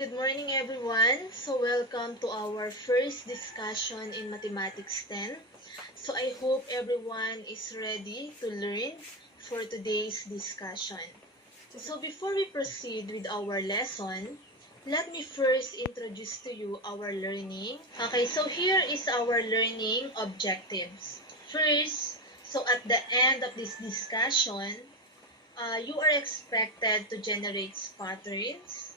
good morning everyone. So welcome to our first discussion in Mathematics 10. So I hope everyone is ready to learn for today's discussion. So before we proceed with our lesson, let me first introduce to you our learning. Okay, so here is our learning objectives. First, so at the end of this discussion, you are expected to generate patterns,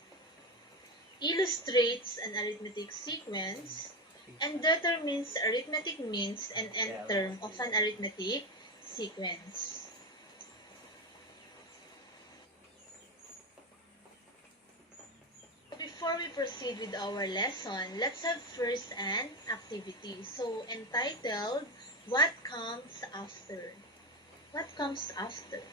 illustrates an arithmetic sequence, and determines arithmetic means and end term of an arithmetic sequence. Before we proceed with our lesson, let's have first an activity. So, entitled, What Comes After? What comes after?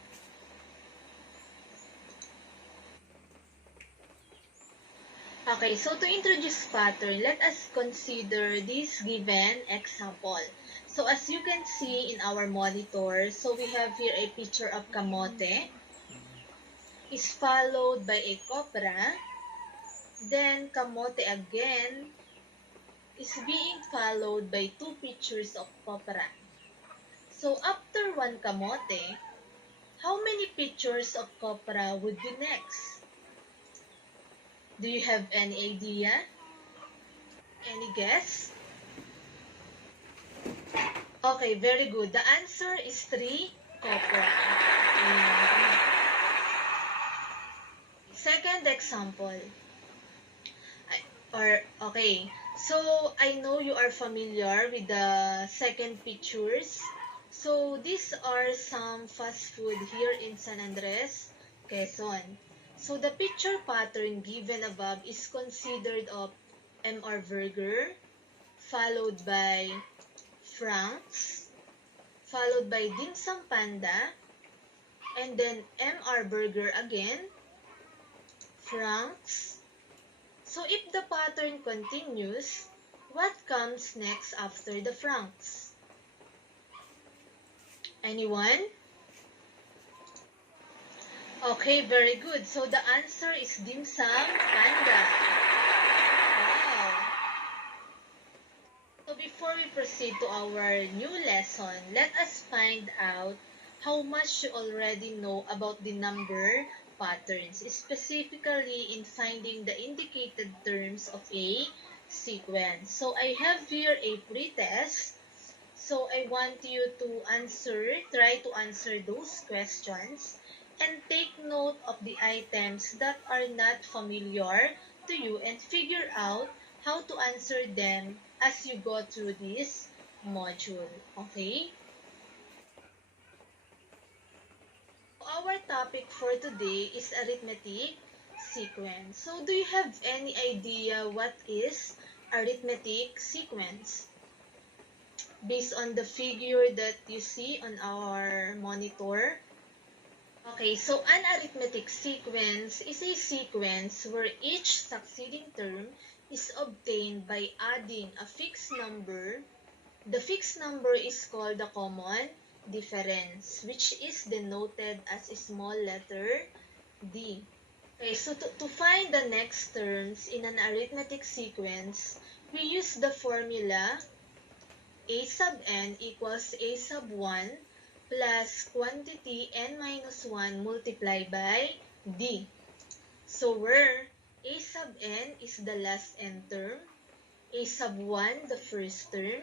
Okay, so to introduce pattern, let us consider this given example. So as you can see in our monitor, so we have here a picture of kamote, is followed by a copra, then kamote again, is being followed by two pictures of copra. So after one kamote, how many pictures of copra would be next? Do you have any idea? Any guess? Okay, very good. The answer is 3 copra. Second example. Okay, so I know you are familiar with the second pictures. So these are some fast food here in San Andres, Quezon. So the picture pattern given above is considered of MR Burger, followed by Frank's, followed by Dim Sum Panda, and then MR Burger again, Frank's. So if the pattern continues, what comes next after the Frank's? Anyone? Okay, very good. So the answer is Dim Sum Panda. Wow. So before we proceed to our new lesson, let us find out how much you already know about the number patterns, specifically in finding the indicated terms of a sequence. So I have here a pre-test. So I want you to try to answer those questions, and take note of the items that are not familiar to you and figure out how to answer them as you go through this module. Okay? Our topic for today is arithmetic sequence. So do you have any idea what is arithmetic sequence? Based on the figure that you see on our monitor. Okay, so an arithmetic sequence is a sequence where each succeeding term is obtained by adding a fixed number. The fixed number is called the common difference, which is denoted as a small letter d. Okay, so to find the next terms in an arithmetic sequence, we use the formula a sub n equals a sub 1 plus quantity n minus 1 multiplied by d. So where a sub n is the last n term, a sub 1 the first term,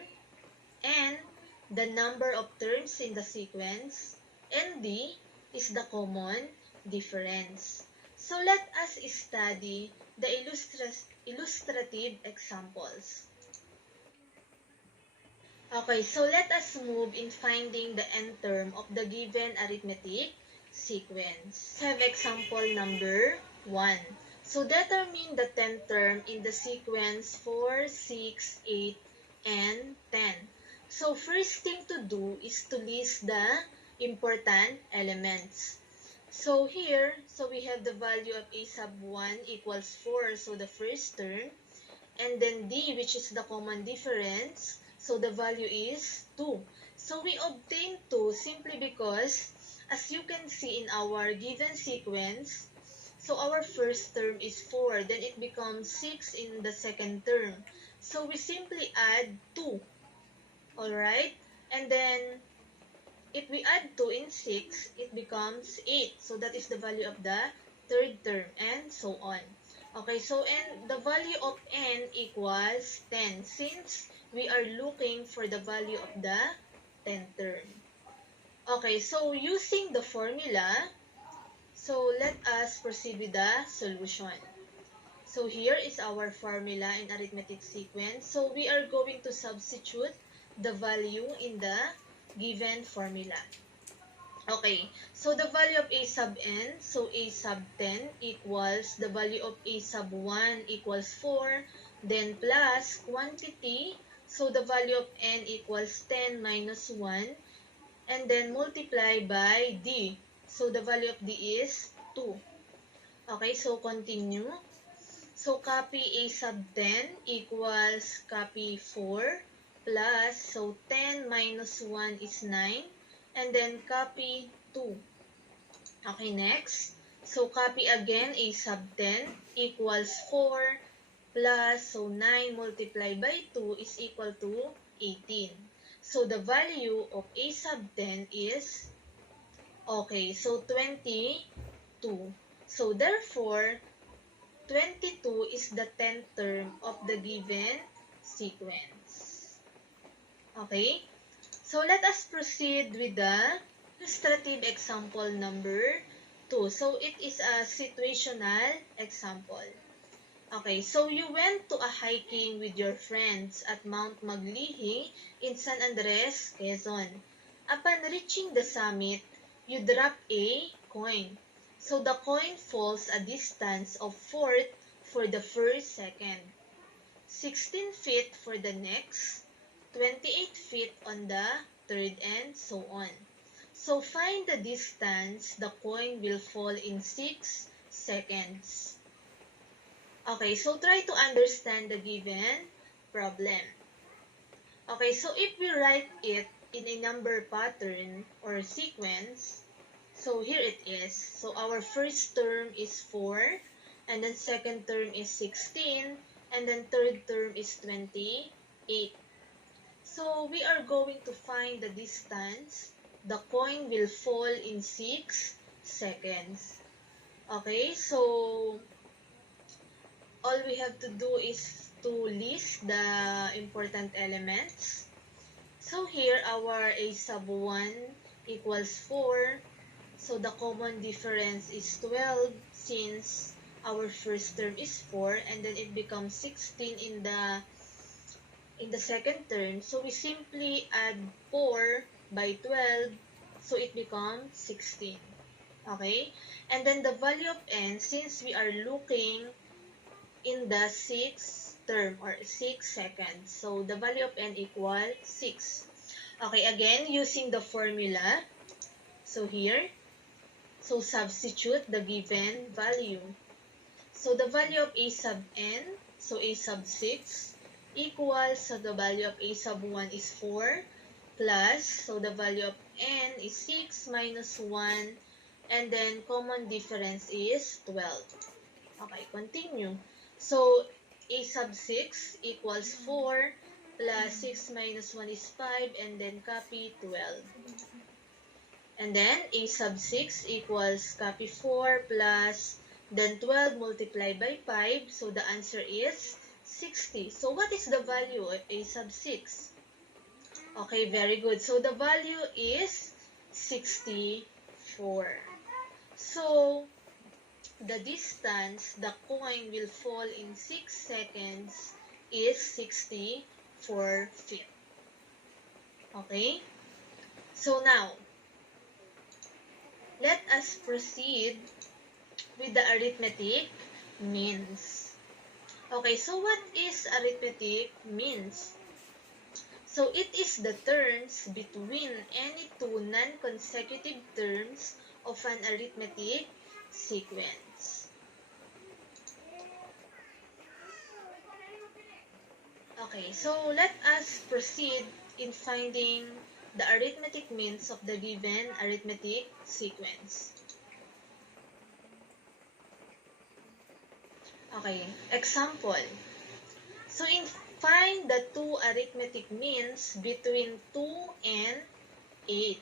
and the number of terms in the sequence, and d is the common difference. So let us study the illustrative examples. Okay, so let us move in finding the n term of the given arithmetic sequence. Have example number 1. So determine the 10th term in the sequence 4, 6, 8, and 10. So first thing to do is to list the important elements. So here, so we have the value of a sub 1 equals 4, so the first term, and then d, which is the common difference. So the value is 2. So we obtain 2 simply because, as you can see in our given sequence, So our first term is 4, then it becomes 6 in the second term. So we simply add 2, alright? And then if we add 2 in 6, it becomes 8. So that is the value of the third term, and so on. Okay, so and the value of n equals 10 since we are looking for the value of the 10th term. Okay, so using the formula, so let us proceed with the solution. So here is our formula in arithmetic sequence. So we are going to substitute the value in the given formula. Okay, so the value of a sub n, so a sub 10 equals the value of a sub 1 equals 4, then plus quantity, so the value of n equals 10 minus 1, and then multiply by d, so the value of d is 2. Okay, so continue. So copy a sub 10 equals copy 4 plus, so 10 minus 1 is 9, and then copy 2. Okay, next. So copy again a sub 10 equals 4 plus, so 9 multiplied by 2 is equal to 18. So the value of a sub 10 is, okay, so 22. So therefore, 22 is the 10th term of the given sequence. Okay? So let us proceed with the illustrative example number 2. So it is a situational example. Okay, so you went to a hiking with your friends at Mount Maglihi in San Andres, Quezon. Upon reaching the summit, you drop a coin. So the coin falls a distance of 4 for the first second, 16 feet for the next, 28 feet on the third, and so on. So find the distance the coin will fall in 6 seconds. Okay, so try to understand the given problem. Okay, so if we write it in a number pattern or sequence, so here it is. So our first term is 4, and then second term is 16, and then third term is 28. So we are going to find the distance the coin will fall in 6 seconds. Okay, so all we have to do is to list the important elements. So here our a sub 1 equals 4. So the common difference is 12 since our first term is 4, and then it becomes 16 in the second term. So we simply add 4 by 12, so it becomes 16. Okay? And then the value of n, since we are looking in the 6th term or 6 seconds, so the value of n equals 6. Okay, again, using the formula, so here, so substitute the given value. So the value of a sub n, so a sub 6, equals, so the value of a sub 1 is 4, plus, so the value of n is 6 minus 1, and then common difference is 12. Okay, continue. So a sub 6 equals 4, plus 6 minus 1 is 5, and then copy 12. And then a sub 6 equals copy 4 plus then 12 multiplied by 5. So the answer is 60. So what is the value of a sub 6? Okay, very good. So the value is 64. So the distance the coin will fall in 6 seconds is 64 feet. Okay? So now, let us proceed with the arithmetic means. Okay, so what is arithmetic means? So it is the terms between any two non-consecutive terms of an arithmetic sequence. Okay, so let us proceed in finding the arithmetic means of the given arithmetic sequence. Okay, example. So, find the two arithmetic means between 2 and 8.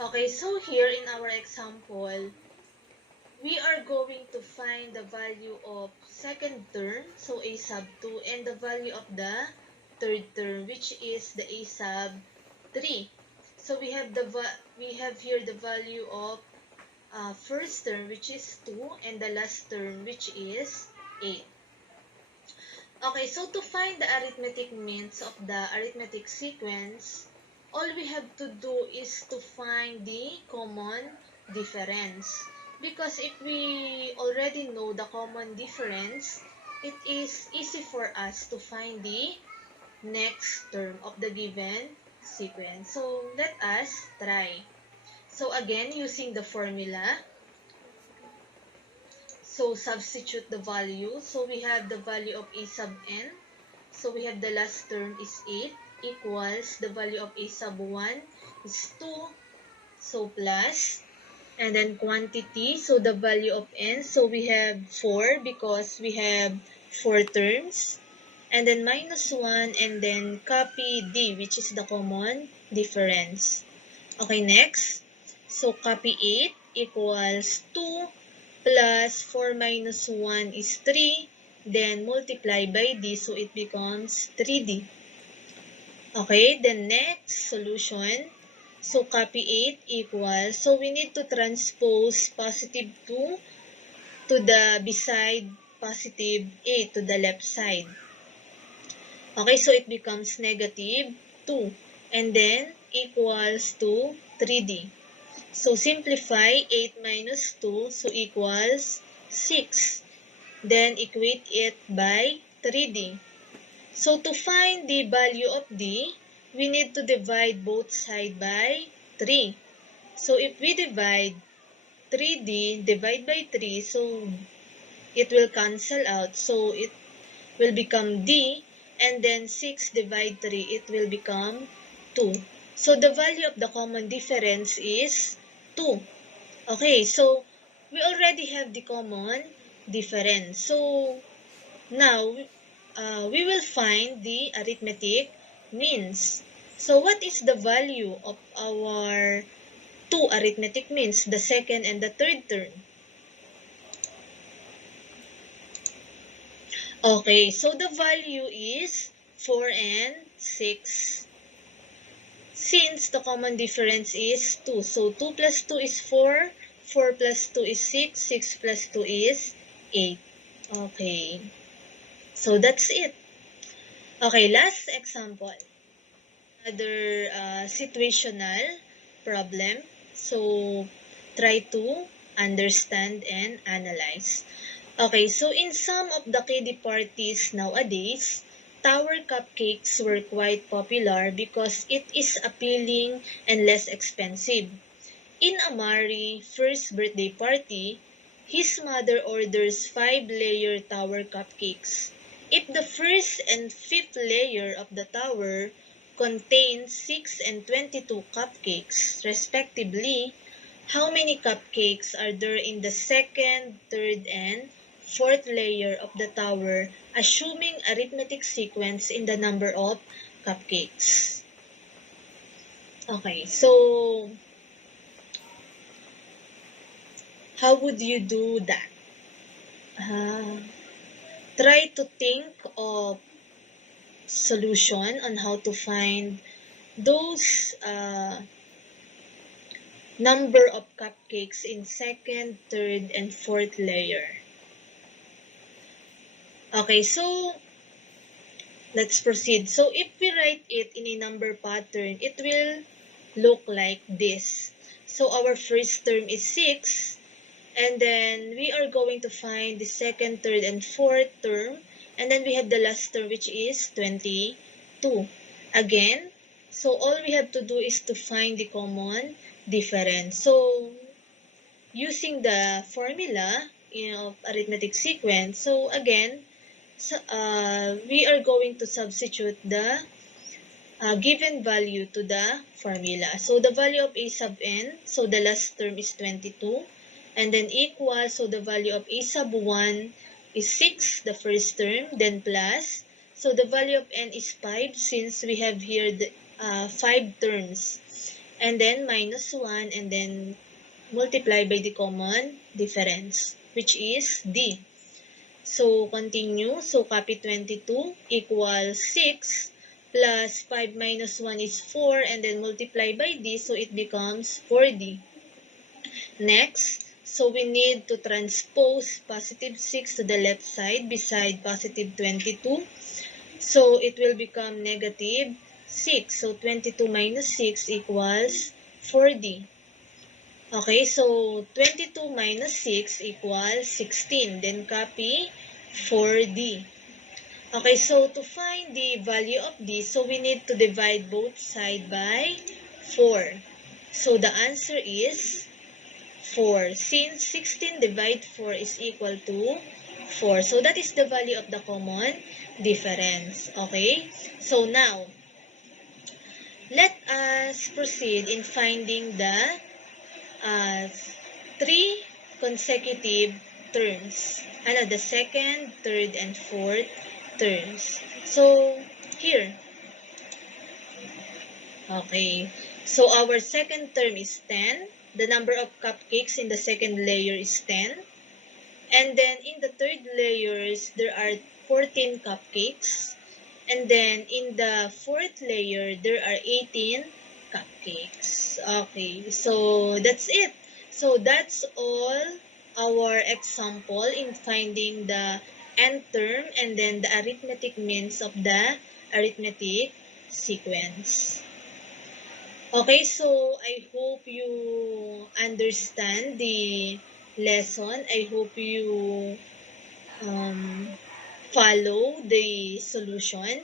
Okay, so here in our example, we are going to find the value of second term, so a sub 2, and the value of the third term, which is the a sub 3. So we have here the value of first term, which is 2, and the last term, which is 8. Okay, so to find the arithmetic means of the arithmetic sequence, all we have to do is to find the common difference. Because if we already know the common difference, it is easy for us to find the next term of the given sequence. So let us try. So again, using the formula, so substitute the value. So we have the value of a sub n. So we have the last term is 8 equals the value of a sub 1 is 2. So plus, and then quantity, so the value of n, so we have 4 because we have 4 terms, and then minus 1, and then copy d, which is the common difference. Okay, next, so copy 8 equals 2 plus 4 minus 1 is 3, then multiply by d, so it becomes 3d. Okay, then next solution. So, copy 8 equals, so we need to transpose positive 2 to the beside positive 8 to the left side. Okay, so it becomes negative 2 and then equals to 3d. So, simplify 8 minus 2, so equals 6. Then, equate it by 3d. So, to find the value of d, we need to divide both sides by 3. So, if we divide 3d, divide by 3, so it will cancel out. So, it will become d, and then 6 divide 3, it will become 2. So, the value of the common difference is 2. Okay, so we already have the common difference. So, now, we will find the arithmetic means. So, what is the value of our two arithmetic means, the second and the third term? Okay, so the value is 4 and 6. Since the common difference is 2, so 2 plus 2 is 4, 4 plus 2 is 6, 6 plus 2 is 8. Okay, so that's it. Okay, last example. Another situational problem. So, try to understand and analyze. Okay, so in some of the kiddie parties nowadays, tower cupcakes were quite popular because it is appealing and less expensive. In Amari's first birthday party, his mother orders 5-layer tower cupcakes. If the first and fifth layer of the tower contains 6 and 22 cupcakes, respectively, how many cupcakes are there in the second, third, and fourth layer of the tower, assuming arithmetic sequence in the number of cupcakes? Okay, so how would you do that? Try to think of solution on how to find those number of cupcakes in second, third, and fourth layer. Okay, so let's proceed. So if we write it in a number pattern, it will look like this. So our first term is 6. And then we are going to find the second, third, and fourth term. And then we have the last term, which is 22. Again, so all we have to do is to find the common difference. So, using the formula of arithmetic sequence, so again, we are going to substitute the given value to the formula. So, the value of a sub n, so the last term is 22. And then equal, so the value of a sub 1 is 6, the first term, then plus. So the value of n is 5 since we have here the 5 terms. And then minus 1 and then multiply by the common difference, which is D. So continue. So copy 22 equals 6 plus 5 minus 1 is 4 and then multiply by D, so it becomes 4D. Next, so we need to transpose positive 6 to the left side beside positive 22. So it will become negative 6. So 22 minus 6 equals 4D. Okay, so 22 minus 6 equals 16. Then copy 4D. Okay, so to find the value of D, so we need to divide both sides by 4. So the answer is 4. Since 16 divided 4 is equal to 4. So that is the value of the common difference. Okay? So now, let us proceed in finding the 3 consecutive terms. The second, third, and fourth terms. So, here. Okay. So, our second term is 10. The number of cupcakes in the second layer is 10. And then, in the third layers, there are 14 cupcakes. And then, in the fourth layer, there are 18 cupcakes. Okay, so that's it. So that's all our example in finding the nth term and then the arithmetic means of the arithmetic sequence. Okay, so I hope you understand the lesson. I hope you follow the solution.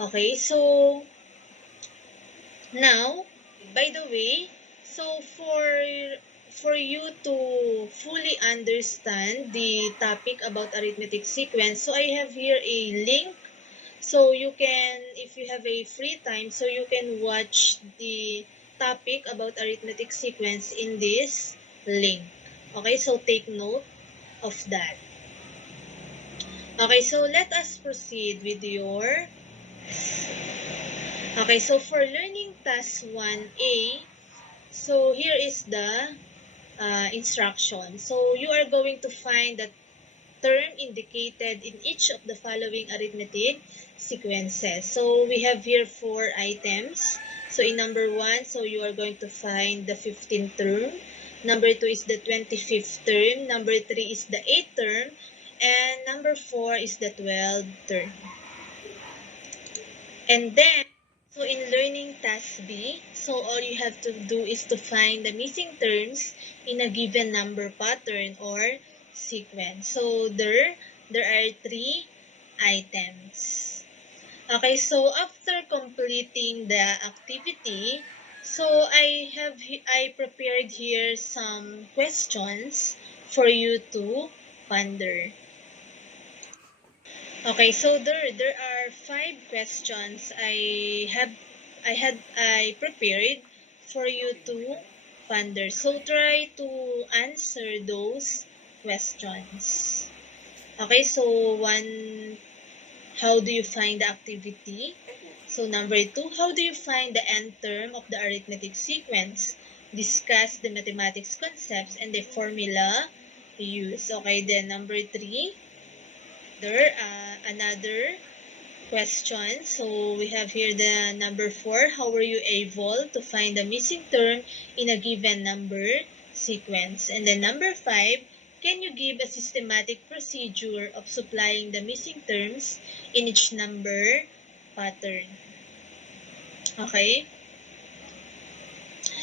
Okay, so now, by the way, so for you to fully understand the topic about arithmetic sequence, so I have here a link. So you can, if you have a free time, so you can watch the topic about arithmetic sequence in this link. Okay, so take note of that. Okay, so let us proceed with your... Okay, so for learning task 1A, so here is the instruction. So you are going to find the term indicated in each of the following arithmetic sequences. So we have here 4 items. So in number 1, so you are going to find the 15th term. Number 2 is the 25th term. Number 3 is the 8th term. And number 4 is the 12th term. And then, so in learning task B, so all you have to do is to find the missing terms in a given number pattern or sequence. So there are 3 items. Okay, so after completing the activity, so I prepared here some questions for you to ponder. Okay, so there are 5 questions I prepared for you to ponder. So try to answer those questions. Okay, so 1, how do you find the activity? So number 2, how do you find the nth term of the arithmetic sequence? Discuss the mathematics concepts and the formula used. Okay, then number 3, there another question. So we have here the number 4. How were you able to find the missing term in a given number sequence? And then number 5, can you give a systematic procedure of supplying the missing terms in each number pattern? Okay.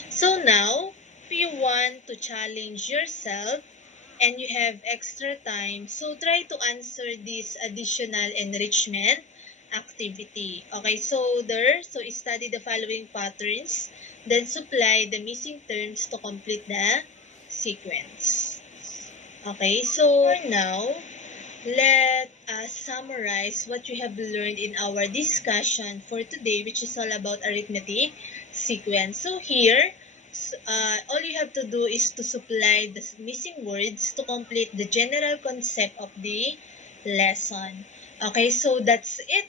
So now, if you want to challenge yourself, and you have extra time, so try to answer this additional enrichment activity. Okay, so study the following patterns, then supply the missing terms to complete the sequence. Okay, so for now, let us summarize what you have learned in our discussion for today, which is all about arithmetic sequence. So here, all you have to do is to supply the missing words to complete the general concept of the lesson. Okay, so that's it.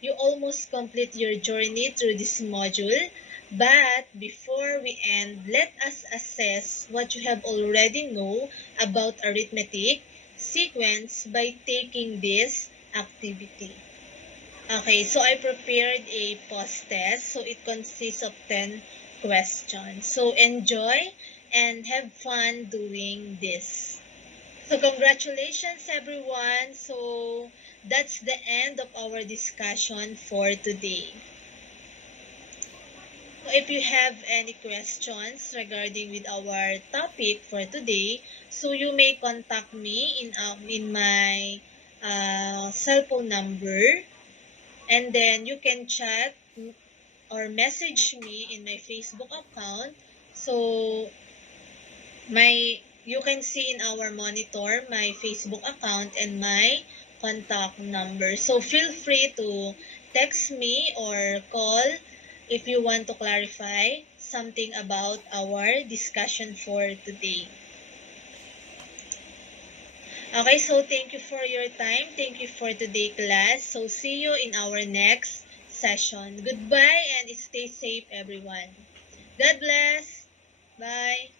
You almost complete your journey through this module. But before we end, let us assess what you have already know about arithmetic sequence by taking this activity. Okay, so I prepared a post test. So it consists of 10 questions. So enjoy and have fun doing this. So congratulations everyone. So that's the end of our discussion for today. So if you have any questions regarding with our topic for today, so you may contact me in my cell phone number, and then you can chat or message me in my Facebook account. So you can see in our monitor my Facebook account and my contact number. So feel free to text me or call if you want to clarify something about our discussion for today. Okay, so thank you for your time. Thank you for today class. So see you in our next session. Goodbye and stay safe everyone. God bless. Bye.